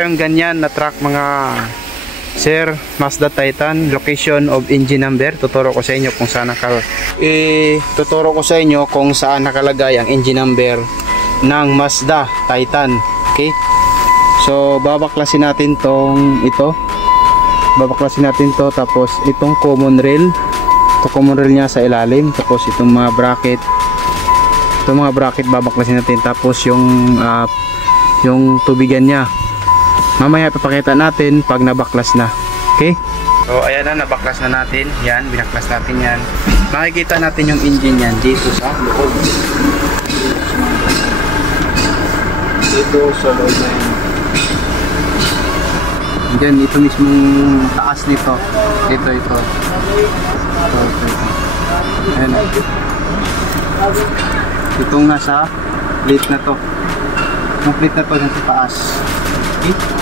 Yung ganyan na truck mga sir, Mazda Titan, location of engine number. Tuturo ko sa inyo kung saan nakalagay ang engine number ng Mazda Titan. Okay? So babaklasin natin ito. Babaklasin natin to, tapos itong common rail. Ito common rail niya sa ilalim, tapos itong mga bracket. Itong mga bracket babaklasin natin, tapos yung tubigan niya. Mamaya papakita natin pag nabaklas na. Okay? So ayan na, nabaklas na natin. Yan, binaklas natin yan. Makikita natin yung engine yan dito sa loob. Dito sa loob na yun. Diyan, ito mismong taas nito. Ito. Ayan. Itong nasa plate na to. Yung plate na to dyan sa taas. Okay?